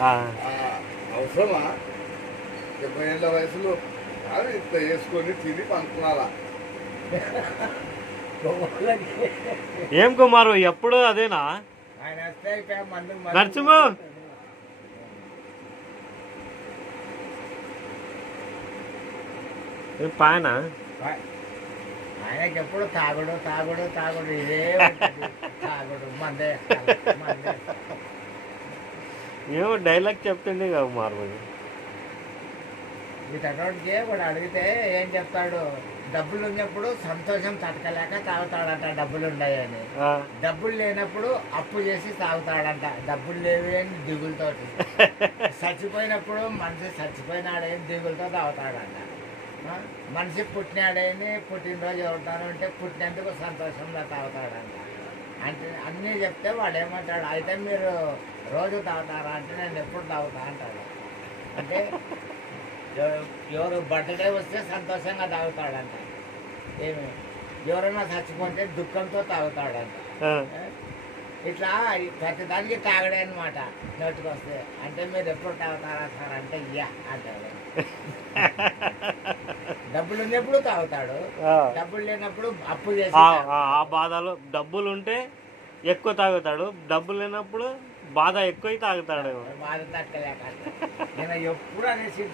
ఆ, అవసరమా 70 ఏళ్ళ వయసులో అది ఇంత వేసుకొని తిని పండుకున్నారా? ఏం కుమారు ఎప్పుడు అదేనా ఆయన వస్తే ఇక మందు నరసింహు ఏం పాయనా ఆయనకి ఎప్పుడు తాగుడు తాగుడు తాగుడు ఇదే ఉంటుంది. తాగుడు మందే మందే. ఏమో డైలాగ్ చెప్తుండే కదా కుమారు మరి. ఈ తటోడికి వాడు అడిగితే ఏం చెప్తాడు, డబ్బులు ఉన్నప్పుడు సంతోషం తట్టకలేక తాగుతాడంట డబ్బులు ఉన్నాయని, ఆ, డబ్బులు లేనప్పుడు అప్పు చేసి తాగుతాడంట డబ్బులు లేవి అని దిగులతోటి, చచ్చిపోయినప్పుడు మనిషి చచ్చిపోయినాడని దిగులతో తాగుతాడంట. మనిషి పుట్టినాడని పుట్టినరోజు ఎవరుతాను అంటే పుట్టినందుకు సంతోషంగా తాగుతాడంట. అంటే అన్నీ చెప్తే వాడు ఏమంటాడు, అయితే మీరు రోజు తాగుతారా అంటే నేను ఎప్పుడు తాగుతా అంటాడు. అంటే ఎవరు బర్త్డే వస్తే సంతోషంగా తాగుతాడంట, ఏమి ఎవరైనా చచ్చిపోతే దుఃఖంతో తాగుతాడంట. ఆ. ఇట్లా ప్రతిదానికి తాగడే అనమాట నోటికి వస్తే. అంటే మీరు ఎప్పుడు తాగుతారా సార్ అంటే ఇయ్యా అంటాడు. డబ్బులు ఉన్నప్పుడు తాగుతాడు, ఆ. డబ్బులు లేనప్పుడు అప్పు చేసి ఆ బాధలు డబ్బులు ఉంటే ఎక్కువ తాగుతాడు, డబ్బులు లేనప్పుడు బాధ ఎక్కువ తాగుతాడు. బాధ తట్టలేక నేను ఎప్పుడు అనేసి